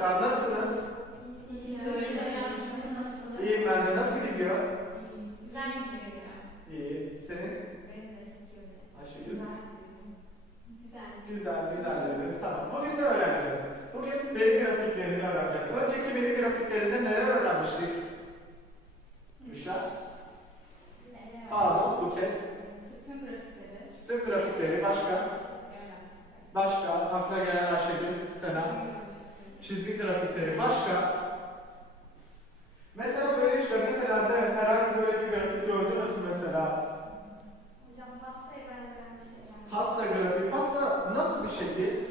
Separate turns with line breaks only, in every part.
çocuklar nasılsınız? İyiyim ben de. Nasıl gidiyor? İyi. Senin? Ayşegül? Güzel, güzel dediniz. Tamam. Bugün ne öğreneceğiz? Bugün veri grafiklerini öğreneceğiz. Önceki veri grafiklerinde neler öğrenmiştik? Müşah? Pardon, Buket. Sütun grafikleri, başka? Başka? Akla gelen Ayşegül, Senem. Çizgi grafikleri, başka? Mesela böyle hiç gazetelerde herhangi böyle bir grafik gördünüz mesela? Pasta grafik. Pasta nasıl bir şekil?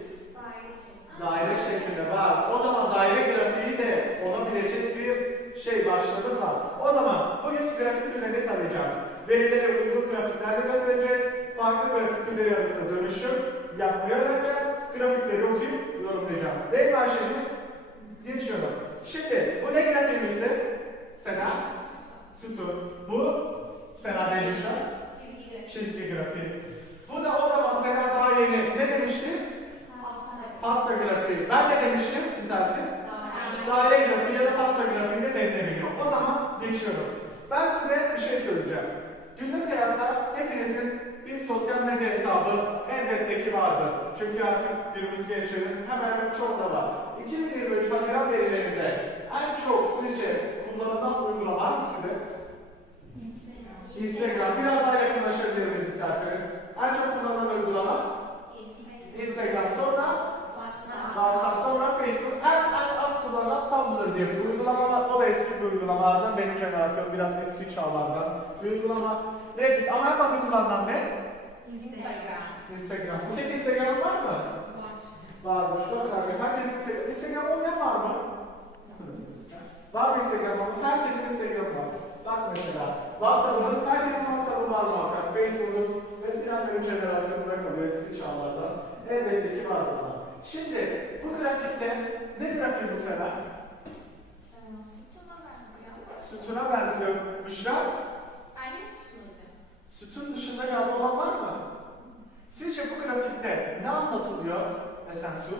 Daire şeklinde var. O zaman daire grafiği de olabilecek bir şey başlığımız var. O zaman bugün grafik türlerini tanıyacağız. Verilere uygun grafiklerle göstereceğiz. Farklı grafik türleri arasında dönüşüm yapmayı öğreneceğiz. Grafikleri okuyup yorumlayacağız. Değil mi Ayşegül? Geçiyorum. Şimdi bu ne grafiğimizdi? Sena? Sütun. Bu? Sena Delişa? Çizgi grafiği. Bu da o zaman Sena daha yeni ne demişti? Pasta grafiği. Ben de demiştim, düzeltin. Daire grafiği ya da pasta grafiğinde denilebiliyor. O zaman geçiyorum. Ben size bir şey söyleyeceğim. Günlük hayatta hepinizin bir sosyal medya hesabı elbette ki vardır. Çünkü artık günümüz gençlerin hemen hemen çoğunda var. 2023 Haziran verilerinde en çok sizce kullanılan uygulama hangisidir? Instagram. Biraz daha yakınlaşabilir miyiz isterseniz? En çok kullanılan uygulama Instagram. Sonra WhatsApp, sonra Facebook. En, en az kullanılan Tumblr diye bir uygulama var. O da eski bir uygulamalardan. Benim jenerasyon biraz eski çağlardan uygulama. Reddit. Ama en fazla kullanılan ne? Instagram. Bu tek Instagram var mı? Varmış. Bakın arkadaşlar. Herkesin Instagram, Instagram olmayan var mı? Var mı Instagram? Herkesin Instagram var. Bak mesela. WhatsApp'ınız, herkesin WhatsApp'ı var muhakkak. Facebook'unuz ve biraz benim jenerasyonumda kalıyor eski çağlardan. Elbette ki vardır ama. Şimdi bu grafikte ne grafiği bu sene? Sütuna benziyor. Büşra, sütun dışında yavru olan var mı? Sizce bu grafikte ne anlatılıyor Esensu?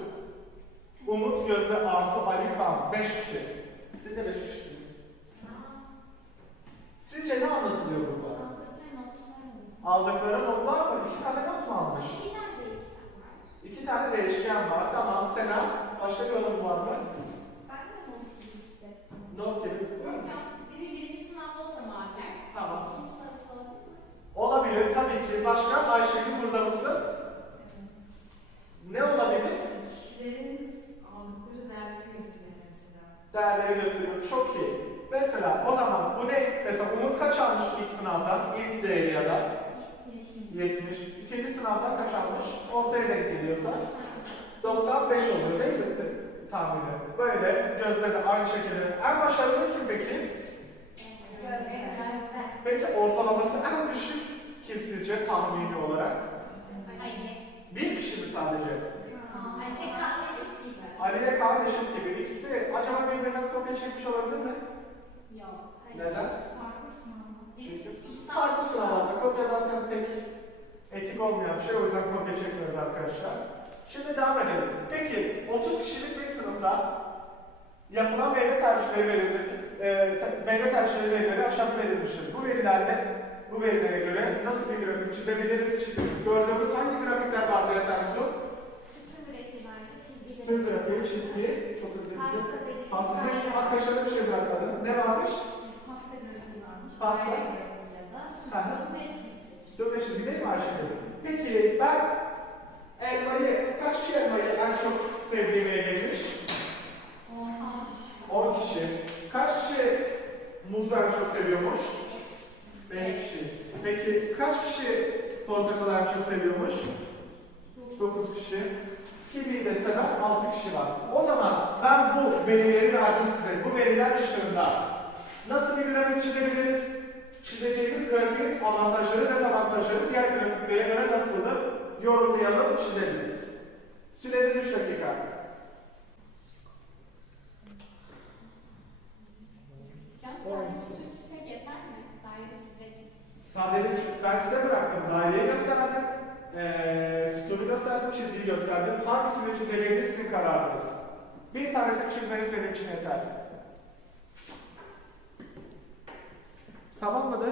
Umut, Gözde, Arzu, Ali, Kaan. Beş kişi. Siz de beş kişisiniz. Sizce ne anlatılıyor burada? Aldıkları not var mı? İki tane not mu almış? İki tane değişken var. Tamam. Sena, başka bir yorum var mı? Not gibi. Tamam. Olabilir tabii ki. Başka? Ayşegül burada mısın? Ne olabilir? Değerleri gösteriyor. Çok iyi. Mesela o zaman bu ne? Mesela Umut kaç almış ilk sınavdan? İlk değeri ya da 70. İkinci sınavdan kaç almış? Ortaya denk geliyorsa 95 oluyor değil mi? Tahmini. Böyle gözde de aynı şekilde. En başarılı kim peki? Peki ortalaması en düşük kim sizce tahmini olarak? Bir kişi mi sadece? Ali ile Kaan eşit gibi. İkisi acaba birbirinden kopya çekmiş olabilir mi? Neden? Çünkü farklı sınavlarda kopya zaten pek etik olmayan bir şey. O yüzden kopya çekmiyoruz arkadaşlar. Şimdi devam edelim. Peki 30 kişilik bir sınıfta yapılan meyve tercihleri verildi. E, meyve tercihleri verileri aşağıda verilmiştir. Bu verilerle bu verilere göre nasıl bir grafik çizebiliriz. Gördüğümüz hangi grafikler vardı Esensu? Sütun grafiği, çizgi, çok hızlı gidiyor. Pasta, arkadaşlara bir şey bırakmadım. Ne varmış? Pasta. Sütun ve çizgi değil mi Ayşegül? Peki ben elmayı, kaç kişi elmayı en çok sevdiğini gelmiş? 10 kişi. Kaç kişi muzu en çok seviyormuş? 5 kişi. Peki kaç kişi portakalı çok seviyormuş? 9 kişi. Kimi de seven 6 kişi var. O zaman ben bu verileri verdim size. Bu veriler ışığında nasıl bir grafik çizebiliriz? Çizeceğimiz grafiğin avantajları, dezavantajları diğer grafiklere göre nasıldır? Yorumlayalım, çizelim. Süreniz 3 dakika. Sadelik, ben size bıraktım. Daireyi gösterdim. Ee, sütunu gösterdim, çizgiyi gösterdim. Hangisini çizeceğiniz sizin kararınız. Bir tanesini çizmeniz benim için yeterli. Tamam mıdır?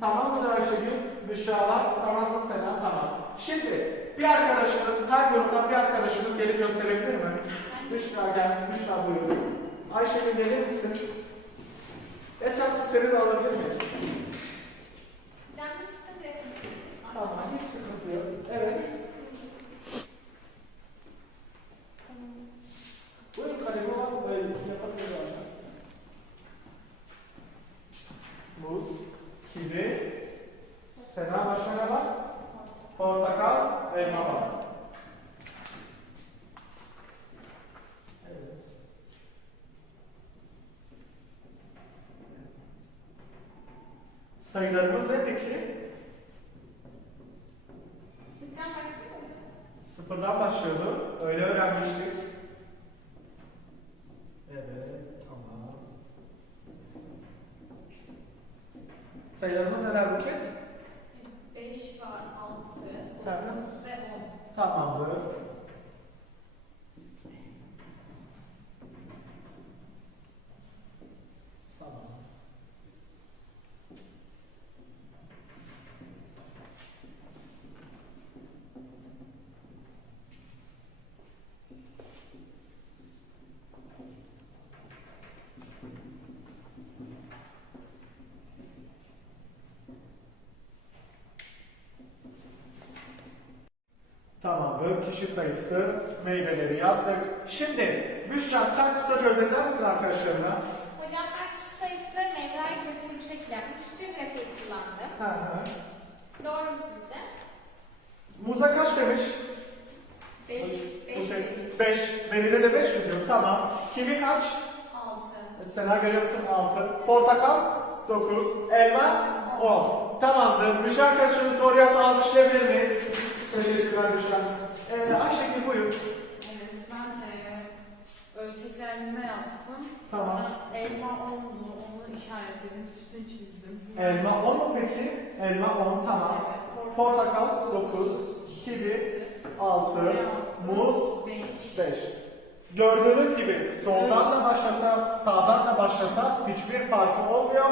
Tamam mıdır Ayşegül? Büşralar, tamam mı Sena? Tamam. Şimdi bir arkadaşınız, her gruptan bir arkadaşınız gelip gösterebilir mi? Büşra gel, Büşra buyurun. Ayşegül gelir misin? Esas seni de alabilir miyiz?
Hocam bir sıkıntı yok.
Tamam, hiç sıkıntı yok. Evet. Buyurun kalemi al, böyle yapabilir Muz, kivi, Sena başka ne var? Portakal, elma var. Evet. Sayılarımız ne peki?
Sıktan başlıyor mu?
Sıfırdan başlıyordu. Öyle öğrenmiştik. Evet, tamam. Sayılarımız neler Buket?
5 var, 6, 9
Hı hı.
ve 10.
Tamamdır. Tamam. Tamamdır. Kişi sayısı, meyveleri yazdık. Şimdi Büşra sen kısaca özetler misin arkadaşlarına?
Hocam ben kişi sayısı ve meyveler grafiğini bu şekilde. Üstün grafiği kullandım.
Hı hı.
Doğru mu sizce?
Muza kaç demiş?
5, 5,
5. Melide de 5 mi diyor? Tamam. Kimi kaç?
6.
Mesela görüyor musun 6. Portakal 9. Elma 10. Tamamdır. Büşra arkadaşlarını soruya alkışlayabilir miyiz? Teşekkürler Büşra. Ee, Ayşegül buyur.
Evet, ben eee ölçeklendirme yaptım.
Tamam.
Sonra elma ondu, onu işaretledim, sütün çizdim.
Elma 10 mu peki? Elma 10 tamam.
Evet,
Portakal 9. Kivi 6. Muz
5.
5. Gördüğünüz gibi soldan da başlasa, sağdan da başlasa hiçbir farkı olmuyor.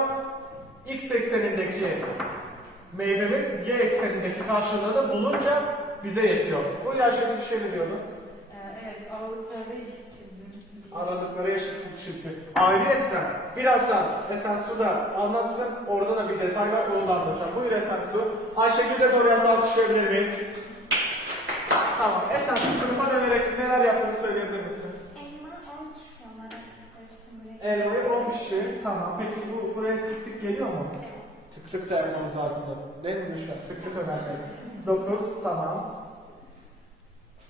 X eksenindeki meyvemiz Y eksenindeki karşılığını bulunca bize yetiyor. Bu yaşta bir şey mi diyordun?
evet, aralıkları eşit çizdim.
Aralıkları eşitlik çizgi. Ayrıyetten birazdan Esen Su da anlatsın. Orada da bir detay var. Onu da anlatacağım. Buyur Esen Su. Ayşegül de doğru yaptı. Alkışlayabilir miyiz? Tamam. Esen Su sınıfa dönerek neler yaptığını söyleyebilir misin?
Elma 10 kişi olarak üstün grafiği.
Elmayı 10 kişi. Tamam. Peki bu buraya tık tık geliyor mu? Tık tık da yapmamız lazım. Değil mi Büşra? Tık tık önemli. 9. Tamam.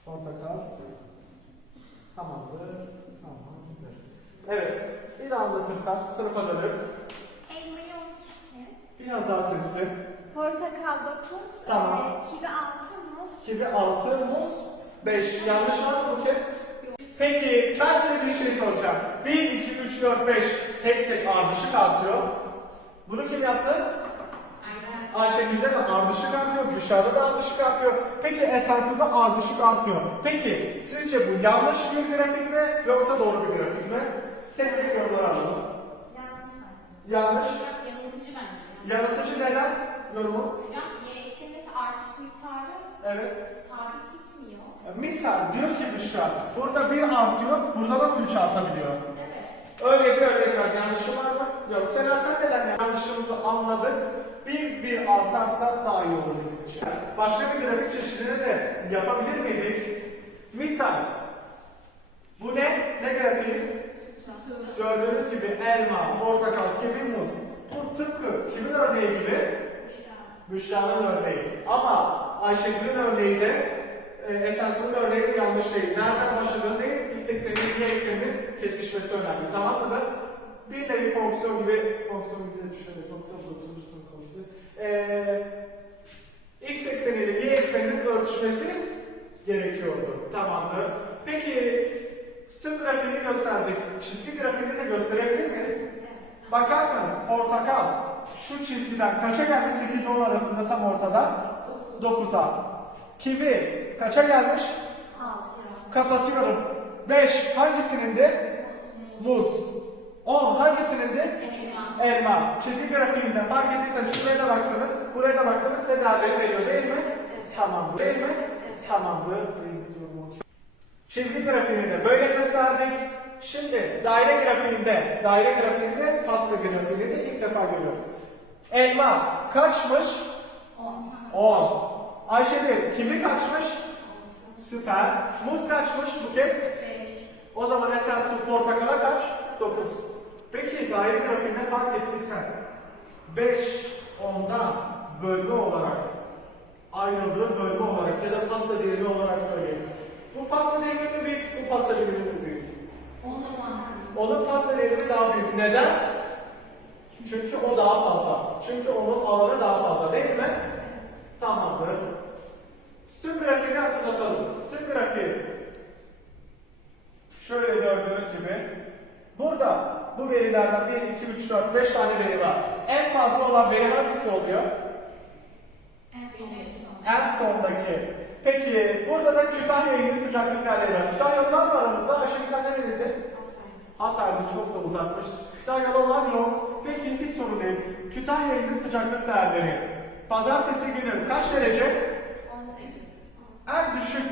Portakal. Tamamdır. Tamamdır. Evet. Bir daha anlatırsan sınıfa dönüp
Elmayı 10 kişi.
biraz daha sesli.
Portakal 9.
Tamam.
E, kivi 6 muz.
Kivi 6, muz 5. Yanlış var Buket? Peki ben size bir şey soracağım. 1, 2, 3, 4, 5 tek tek ardışık artıyor. Bunu kim yaptı? Ayşegül'de de ardışık artıyor, Büşra'da da ardışık artıyor. Peki esasında ardışık artıyor. Peki sizce bu yanlış bir grafik mi yoksa doğru bir grafik mi? Tek tek yorumlar alalım.
Yanlış?
Yanlış.
Yanıltıcı bence.
Yanıltıcı neden? Yorumu.
Hocam Y eksenindeki artış miktarı
Evet.
sabit gitmiyor.
Misal diyor ki Büşra, burada bir artıyor, burada nasıl üç artabiliyor? Öyle bir örnek var. Yanlışım var mı? Yok. Sen neden yanlışımızı anladık? Bir bir artarsa daha iyi olur bizim için. Başka bir grafik çeşidini de yapabilir miydik? Misal. Bu ne? Ne grafiği? Gördüğünüz gibi elma, portakal, kivi, muz. Bu tıpkı kimin örneği gibi? Büşra'nın örneği. Ama Ayşegül'ün örneği de e, Esans'ın örneği de yanlış değil. Nereden x eksenin y eksenin kesişmesi önemli. Tamam mı? Bir nevi fonksiyon gibi, fonksiyon gibi de düşünebiliriz. Fonksiyon bulursunuz konusu. Ee, x ekseniyle y ekseninin örtüşmesi gerekiyordu. Tamamdır. Peki, sütun grafiğini gösterdik. Çizgi grafiğini de gösterebilir miyiz? Bakarsanız portakal şu çizgiden kaça gelmiş 8 10 arasında tam ortada 9'a. Kivi kaça gelmiş?
6.
Kapatıyorum. 5 hangisinindi? Muz. 10 hangisinindi?
Elma.
Elma. Çizgi grafiğinde fark ettiysen şuraya da baksanız, buraya da baksanız size değerleri veriyor değil mi? Tamam. Değil mi? Tamamdır. Çizgi grafiğinde böyle gösterdik. Şimdi daire grafiğinde, daire grafiğinde pasta grafiğini de ilk defa görüyoruz. Elma kaçmış? 10. Ayşegül kimi kaçmış? Süper. Muz kaçmış Buket? O zaman esen su portakala kaç? 9. Peki daire grafiğinde fark ettiysen 5 ondan bölme olarak ayrıldığı bölme olarak ya da pasta dilimi olarak söyleyelim. Bu pasta dilimi mi büyük, bu pasta dilimi mi büyük? Onun pasta dilimi daha büyük. Neden? Çünkü o daha fazla. Çünkü onun alanı daha fazla değil mi? Tamamdır. Sütun grafiğini hatırlatalım. Sütun grafiği şöyle gördüğünüz gibi burada bu verilerden 1, 2, 3, 4, 5 tane veri var. En fazla olan veri hangisi oluyor?
En son.
En sondaki. Peki burada da Kütahya ilgili sıcaklık değerleri var. Kütahyalılar mı aramızda? Ayşe sen ne bilirdi? Hatay'da çok da uzakmış. Kütahyalı olan yok. Peki hiç sorun değil. Kütahya ilgili sıcaklık değerleri. Pazartesi günü kaç derece?
18.
En düşük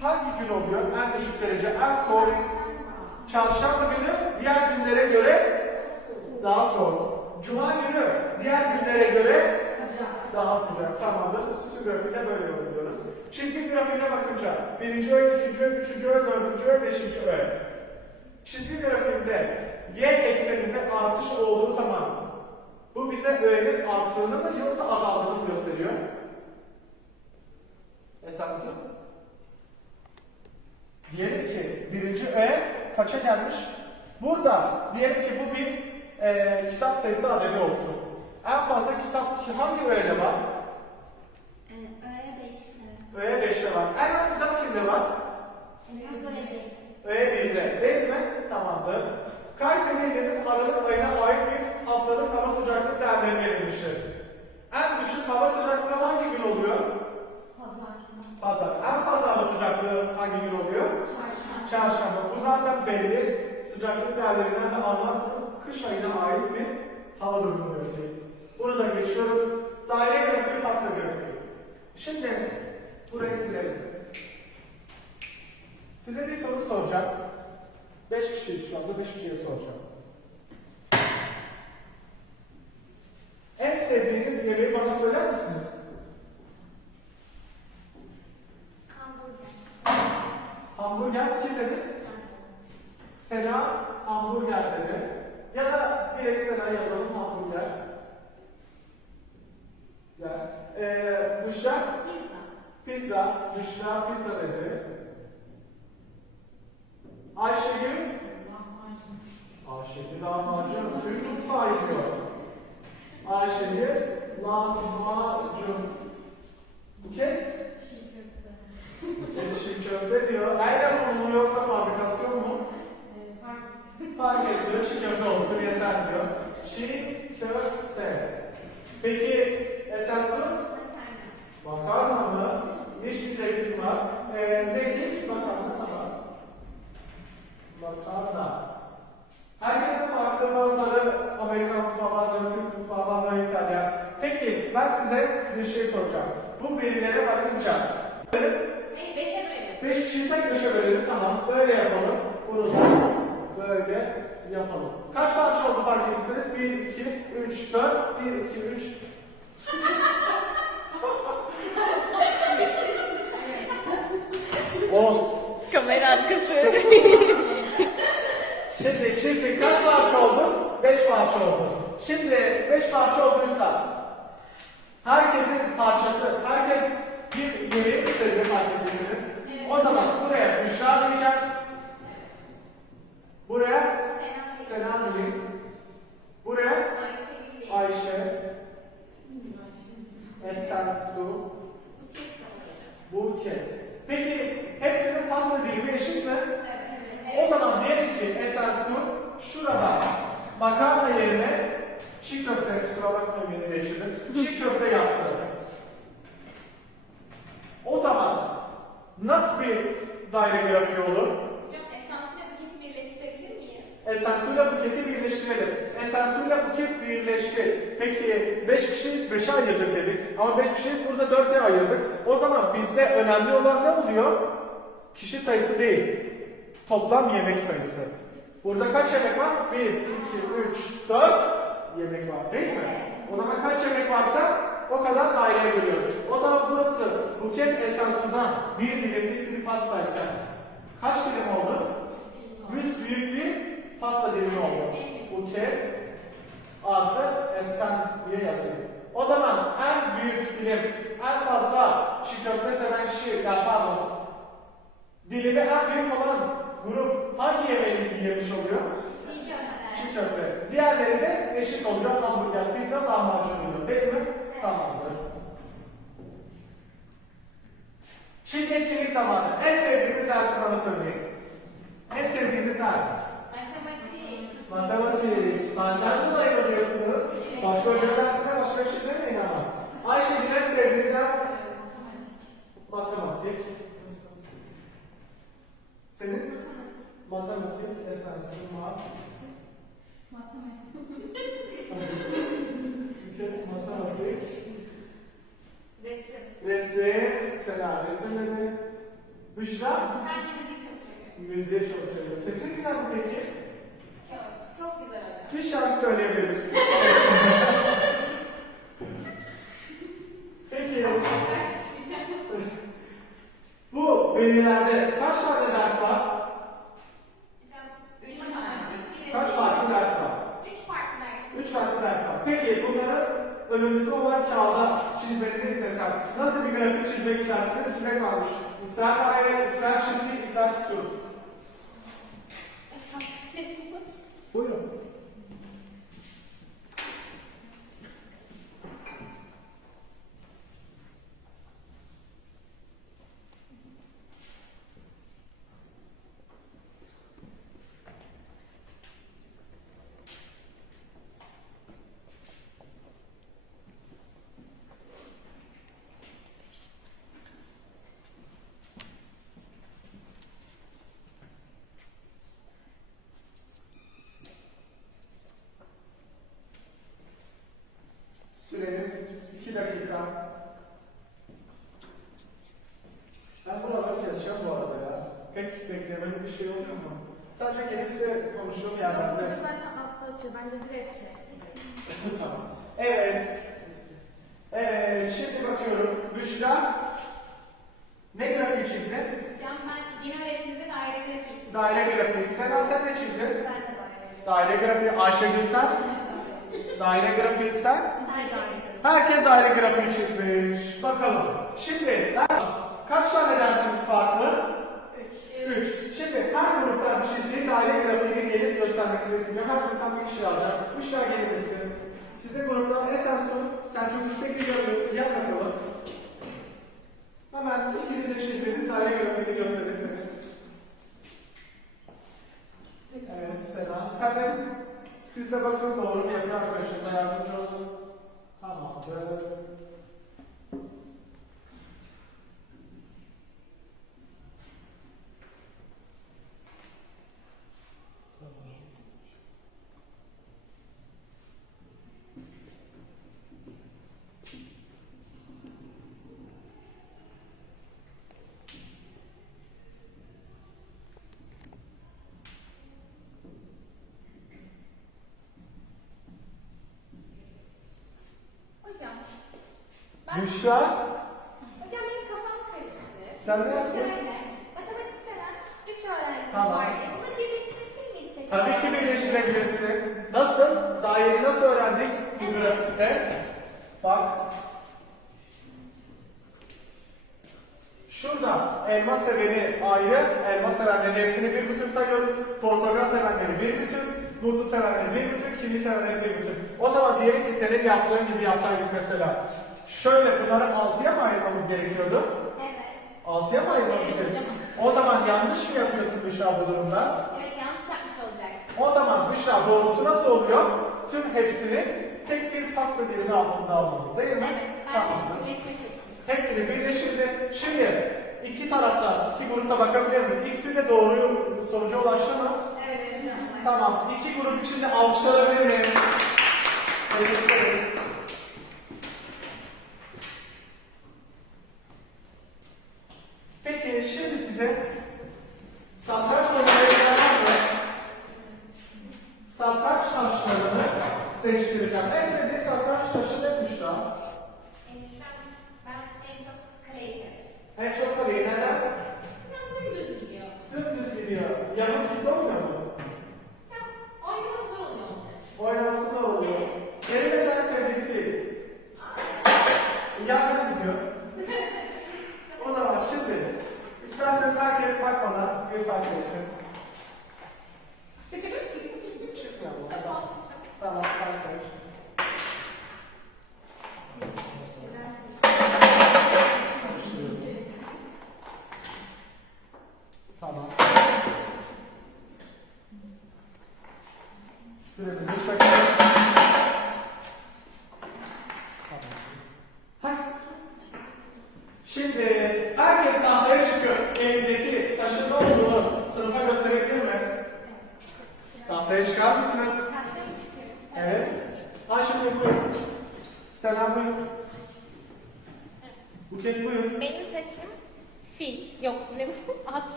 hangi gün oluyor? En düşük derece, en soğuk. Çarşamba günü diğer günlere göre daha soğuk. Cuma günü diğer günlere göre daha sıcak. Tamamdır. Sütü grafiğinde böyle yorumluyoruz. Çizgi grafiğine bakınca birinci öğe, ikinci öğe, üçüncü öğe, dördüncü öğe, beşinci öğe. Çizgi grafiğinde y ekseninde artış olduğu zaman bu bize öğenin arttığını mı yoksa azaldığını mı gösteriyor? Esaslı. Diyelim ki birinci öğe kaça gelmiş? Burada diyelim ki bu bir e, kitap sayısı adedi olsun. En fazla kitap hangi öğede var?
Öğe 5'te.
Öğe 5'te var. En az kitap kimde var? Öğe 1'de. Değil mi? Tamamdır. Kayseri ilinin Aralık ayına ait bir haftalık hava sıcaklık değerleri verilmiştir. En düşük hava sıcaklığı hangi gün oluyor? Pazar. En fazla hava sıcaklığı hangi gün oluyor? Çarşamba. Bu zaten belli. Sıcaklık değerlerinden de anlarsınız. Kış ayına ait bir hava durumu grafiği. Bunu da geçiyoruz. Daire grafiği, pasta grafiği. Şimdi burayı silelim. Size bir soru soracağım. Beş kişiyiz şu anda, beş kişiye soracağım. En sevdiğiniz yemeği bana söyler misiniz?
Hamburger.
Hamburger kim dedi? Sena hamburger dedi. Ya da direkt Sena yazalım hamburger. Güzel. Ee, Büşra? Pizza. Büşra pizza dedi. Ayşegül? Ayşegül lahmacun. Türk mutfağı yiyor. Ayşegül lahmacun. Buket? Gelişim köfte diyor. Yapımı mı yoksa fabrikasyon mu?
Fark.
Etmiyor. Çiğ köfte olsun yeter diyor. Çiğ köfte. Peki esensu? Makarna mı? Niş bir teklif var. Ee, neydi? Makarna tamam. Makarna. Herkesin farklı bazıları Amerikan mutfağı, bazıları Türk mutfağı, bazıları İtalyan. Peki ben size bir şey soracağım. Bu verilere bakınca. Beş kişiysek beşe bölelim tamam. Böyle yapalım. Bunu da böyle yapalım. Kaç parça oldu fark ettiyseniz? 1, 2, 3, 4, 1, 2, 3. On.
Kamera arkası.
Şimdi çizdik kaç parça oldu? 5 parça oldu. Şimdi 5 parça olduysa herkesin parçası, herkes bir yeri söylüyor fark ettiyseniz. O zaman buraya Büşra diyeceğim. Buraya
Sena.
Diyeyim. Buraya. Ayşe, Esen Su, Buket. Peki hepsinin pasta dilimi eşit mi? O zaman diyelim ki Esen Su şurada makarna yerine çiğ köfte, kusura bakmayın beni değiştirdim. Çiğ köfte yaptı. O zaman nasıl bir daire grafiği olur?
Hocam Esen
Esansıyla buketi birleştirelim. Esansıyla buket birleşti. Peki 5 kişiyiz 5'e ayırdık dedik. Ama 5 kişiyiz burada 4'e ayırdık. O zaman bizde önemli olan ne oluyor? Kişi sayısı değil. Toplam yemek sayısı. Burada kaç yemek var? 1, 2, 3, 4 yemek var değil mi? O zaman kaç yemek varsa o kadar daireye bölüyoruz. O zaman burası buket esansından bir dilimlik bir pastayken kaç dilim oldu? 100 büyük bir pasta dilimi oldu. Buket artı esen diye yazayım. O zaman en büyük dilim, en fazla çiğ köfte seven kişi, yani pardon, dilimi en büyük olan grup hangi yemeği yemiş oluyor? Çiğ köfte. Diğerleri de eşit oluyor. Hamburger, pizza, lahmacun oluyor. Değil mi? Tamamdır. Şimdi etkinlik zamanı. En sevdiğiniz dersi bana söyleyin. En sevdiğiniz ders.
Matematik.
Matematik. Benden dolayı mı diyorsunuz? Başka özel dersine başka şey demeyin ama. Ayşe'nin en sevdiği ders matematik. Senin? Matematik, esensi, mat. Şirket, matematik.
Resim.
Resim, Sena resim dedi. Büşra,
Ben de müzik çok seviyorum.
müziği çok seviyor. Sesin güzel mi peki?
Çok. Çok güzel.
Bir şarkı söyleyebilir. Peki. Bu velilerde kaç tane ders var?
Hocam, bir matematik, bir
Kaç
resim.
farklı ders var?
Üç farklı ders.
Üç farklı ders var. Peki bunları önümüzde olan kağıda çizmenizi istesem nasıl bir grafik çizmek istersiniz size kalmış. İster paraya, ister çizgi, ister sütun. Buyurun. Süreniz 2 dakika. Ben buraları keseceğim bu arada ya. Pek beklemeli bir şey oluyor mu? Sadece gelirse konuştuğum yerlerde.
zaten altta atıyor. Bence direkt kes.
Tamam. Evet. Evet, şimdi bakıyorum. Büşra, ne grafiği çizdin?
Hocam ben yeni öğretimde daire grafiği çizdim.
Daire grafiği. Sena sen ne çizdin?
Ben de daire.
Daire grafiği. Ayşegül sen? Daire grafiği sen?
Sadece daire.
Herkes daire grafiği çizmiş. Bakalım. Şimdi kaç tane dersimiz farklı? Üç. Şimdi her gruptan çizdiği daire grafiğini gelip göstermesini istiyorum. Her gruptan bir kişi alacak. Üç tane gelirsin. Sizin gruptan Esensun, sen çok istekli görüyorsun. Gel bakalım. Hemen ikiniz de çizdiğiniz daire grafiğini gösterirsiniz. Evet Sena. Sen de siz de bakın doğru mu yapıyor arkadaşım da yardımcı olun. Tamamdır.
Hocam. Ben,
Büşra,
hocam benim kafam karıştı.
sen de nasıl?
Şöyle. Matematik seven üç öğrencimiz
Tamam.
var ya. Bunları birleştirebilir miyiz peki?
Tabii ki birleştirebilirsin. Nasıl? Daireyi nasıl öğrendik bu grafikte? Bak. Şurada elma seveni ayrı, elma sevenleri hepsini bir bütün sayıyoruz. Portakal sevenleri bir bütün, muzu sevenleri bir bütün, kivi sevenleri bir bütün. O zaman diyelim ki senin yaptığın gibi yapsaydık mesela. Şöyle bunları altıya mı ayırmamız gerekiyordu?
Evet.
Altıya mı ayırmamız
Evet,
gerekiyordu?
hocam.
O zaman yanlış mı yapıyorsun Büşra bu durumda?
Evet yanlış yapmış olacak.
O zaman Büşra doğrusu nasıl oluyor? Tüm hepsini tek bir pasta dilimi altında almamız değil mi?
Evet. Ben
Tamamdır.
de resmi seçtim.
Hepsini birleştirdi. Şimdi iki tarafta, iki grupta bakabilir miyim? İkisi de doğru sonuca ulaştı mı?
Evet.
Tamam. İki grup için de alkışlanabilir miyim? Teşekkür ederim. Peki şimdi size satranç mı? Satranç taşlarını seçtireceğim. En sevdiğin satranç taşı ne Büşra?
En çok.
En çok tabii neden?
Ben dümdüz gidiyor.
Dümdüz gidiyor. Yamuk hiç olmuyor mu?
Ya oynaması da oluyor.
Oynaması da oluyor.
Evet.
Benim de sen sevdiğin film. Yandan gidiyor. o zaman şimdi isterseniz herkes fark etsin.
Küçük küçük.
Çıkmıyor mu? Tamam. Tamam,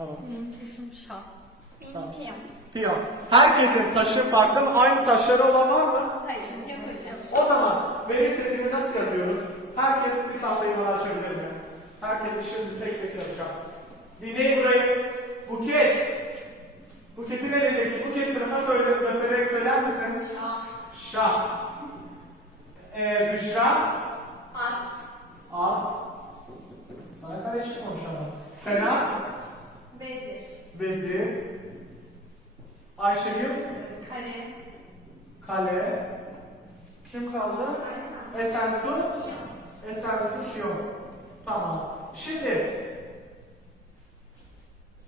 Tamam.
Şah.
Tamam.
piyon.
Piyon. Herkesin taşı farklı mı? Aynı taşları olan var mı?
Hayır.
Yok hocam.
O zaman veri setini nasıl yazıyoruz? Herkes bir tahtayı bana açabilir mi? Herkes şimdi tek tek yazacağım. Dinleyin burayı. Buket. Buket'in elindeki Buket sınıfa söyle, göstererek söyler misin?
Şah.
Şah. Ee, Büşra.
At.
At. Sana kare çıkmamış ama. Sena.
Vezir.
Vezir. Ayşegül.
Kale.
Kale. Kim kaldı? Esensu. Esensu Piyon. Tamam. Şimdi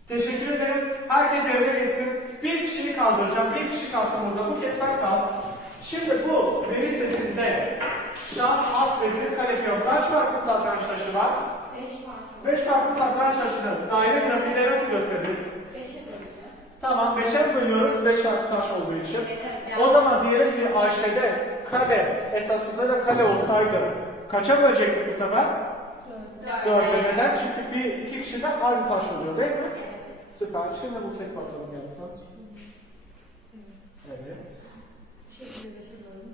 Teşekkür ederim. Herkes evine gitsin. Bir kişiyi kaldıracağım. Bir kişi kalsın burada. Bu sen kal. Şimdi bu veri setinde şah, at, vezir, kale, piyon. Kaç farklı satranç taşı var?
Beş farklı.
Satranç taşını daire grafiğiyle nasıl gösteririz? Tamam, beşer bölüyoruz. Beş farklı taş olduğu için. O zaman diyelim ki Ayşe'de kale, esasında da kale olsaydı kaça bölecektik bu sefer? Dörde. Neden? Çünkü bir iki kişiden aynı taş oluyor değil mi?
Evet.
Süper. Şimdi buket bakalım yazsın. Evet.
Bu.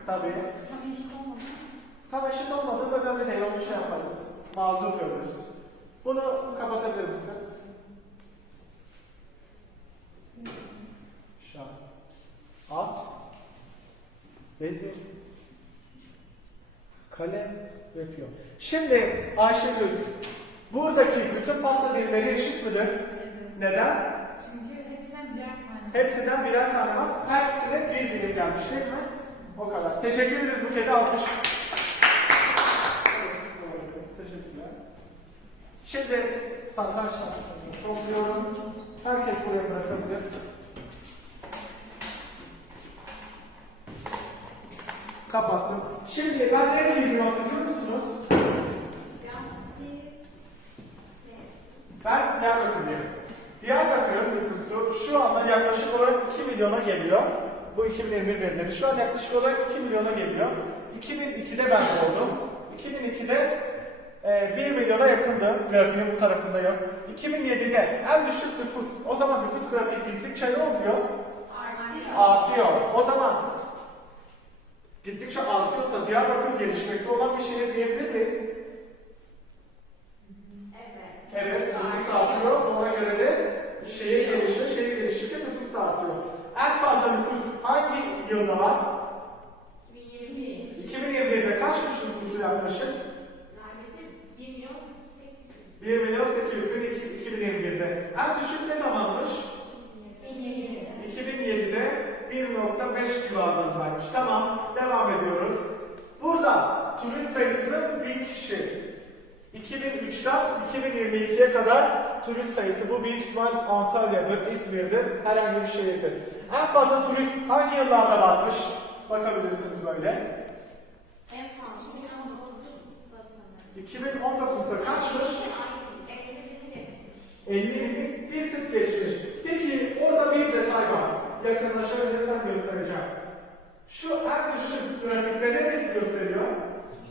Tabii.
Tam eşit olmadı.
Tam eşit olmadı önemli değil. Onu şey yaparız. Mazur görürüz. Bunu kapatabilir misin? Şah. At. Vezir. Kale ve piyon. Şimdi Ayşegül, buradaki bütün pasta dilimleri eşit midir? Neden?
Çünkü hepsinden birer tane.
Hepsinden birer tane var. Hepsine bir dilim gelmiş değil mi? O kadar. Teşekkür ederiz bu kedi alkış. Teşekkürler. Şimdi satranç taşlarını topluyorum. Herkes buraya bırakabilir. Kapattım. Şimdi ben nereliydim hatırlıyor musunuz? Ben Diyarbakırlıyım. Diyarbakır'ın nüfusu şu anda yaklaşık olarak 2 milyona geliyor. Bu 2021 verileri. Şu an yaklaşık olarak 2 milyona geliyor. 2002'de ben doğdum. 2002'de e, 1 milyona yakındı. Grafiğin bu tarafında yok. 2007'de en düşük nüfus. O zaman nüfus grafiği gittikçe ne oluyor?
Artıyor.
Artıyor. O zaman gittikçe artıyorsa Diyarbakır gelişmekte olan bir şey diyebilir miyiz?
Evet.
Evet, nüfus artıyor. Ona göre de şehir gelişiyor. Şehir geliştikçe nüfus da artıyor. En fazla nüfus hangi yılda var? 2003'ten 2022'ye kadar turist sayısı bu büyük ihtimal Antalya'dır, İzmir'dir, herhangi bir şehirdir. En fazla turist hangi yıllarda varmış? Bakabilirsiniz böyle.
En fazla 2019'da kaçmış?
50 bin bir tık geçmiş. Peki orada bir detay var. Yakınlaşabilirsem göstereceğim. Şu en düşük grafikte neresi gösteriyor?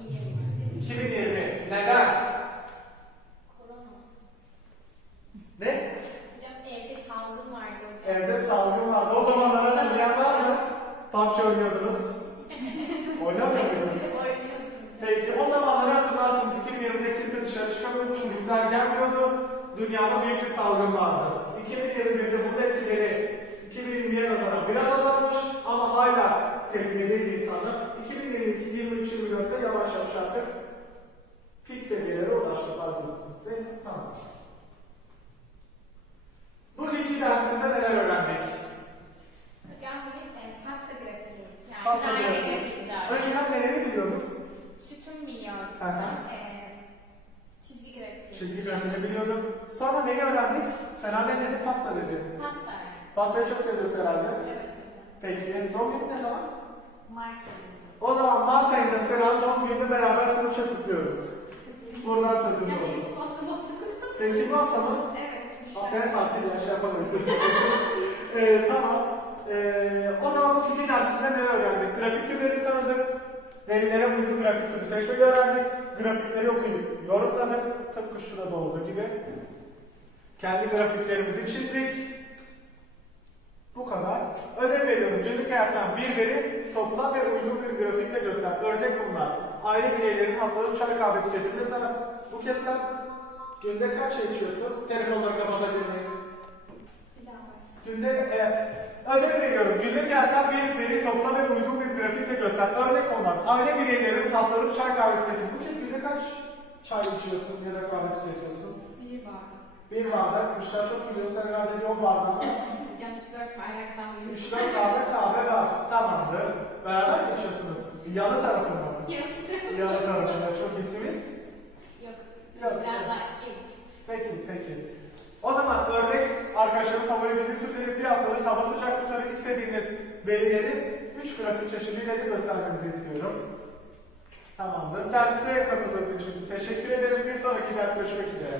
2020.
2020. Neden? Dünyada büyük bir salgın vardı. 2021'de bunun etkileri 2020'ye nazaran biraz azalmış ama hala tehlikedeydi insanlar. 2022, 23, 24'te yavaş yavaş artık pik seviyelere ulaştı farkındasınız değil mi? Tamam. Bugünkü dersimizde neler öğrendik?
Hocam bugün e, pasta grafiği. Yani
Pasta grafiği. Önceden neleri biliyorduk?
Sütun biliyorduk
Hı hı.
hocam. E, çizgi grafiği.
Çizgi grafiğini biliyorduk. Sonra neyi öğrendik? Sena ne dedi? Pasta dedi.
Pasta.
Pastayı çok seviyorsun herhalde.
Evet.
Peki doğum günü ne zaman?
Mart
O zaman Mart ayında Sena'nın doğum gününü beraber sınıfça kutluyoruz. Buradan sözümüz olsun. bu hafta mı?
Evet.
Haftaya tatil ya şey yapamayız. ee, tamam. Ee, o zaman bu iki dersimizde ne öğrendik? Grafik türleri tanıdık. Verilere uygun grafik türü seçmeyi öğrendik. Grafikleri okuyup yorumladık. Tıpkı şurada olduğu gibi. Kendi grafiklerimizi çizdik. Bu kadar. Ödev veriyorum. Günlük hayattan bir veri topla ve uygun bir grafikte göster. Örnek bunlar. Aile bireylerinin haftalık çay kahve tüketimi. Mesela Buket sen günde kaç çay içiyorsun? Telefonları kapatabilir miyiz? Günde e, ödev veriyorum. Günlük hayattan bir veri topla ve uygun bir grafikte göster. Örnek onlar. Aile bireylerinin haftalık çay kahve tüketimi. Buket günde kaç çay içiyorsun ya da kahve tüketiyorsun? Bir bardak. Müşter çok biliyorsa herhalde bir o bardak.
Hocam 3-4 bardak kahve.
3-4 bardak kahve var. Tamamdır. Beraber mi içiyorsunuz? Yanı tarafında mı?
Yok.
Yanı tarafında. Çok iyisiniz.
Yok.
Yok.
Biraz daha evet.
Peki, peki. O zaman örnek arkadaşların favori dizi türleri bir haftalık hava sıcaklıkları istediğiniz verileri 3 grafik çeşidiyle de göstermenizi istiyorum. Tamamdır. Derse katıldığınız için teşekkür ederim. Bir sonraki ders görüşmek üzere.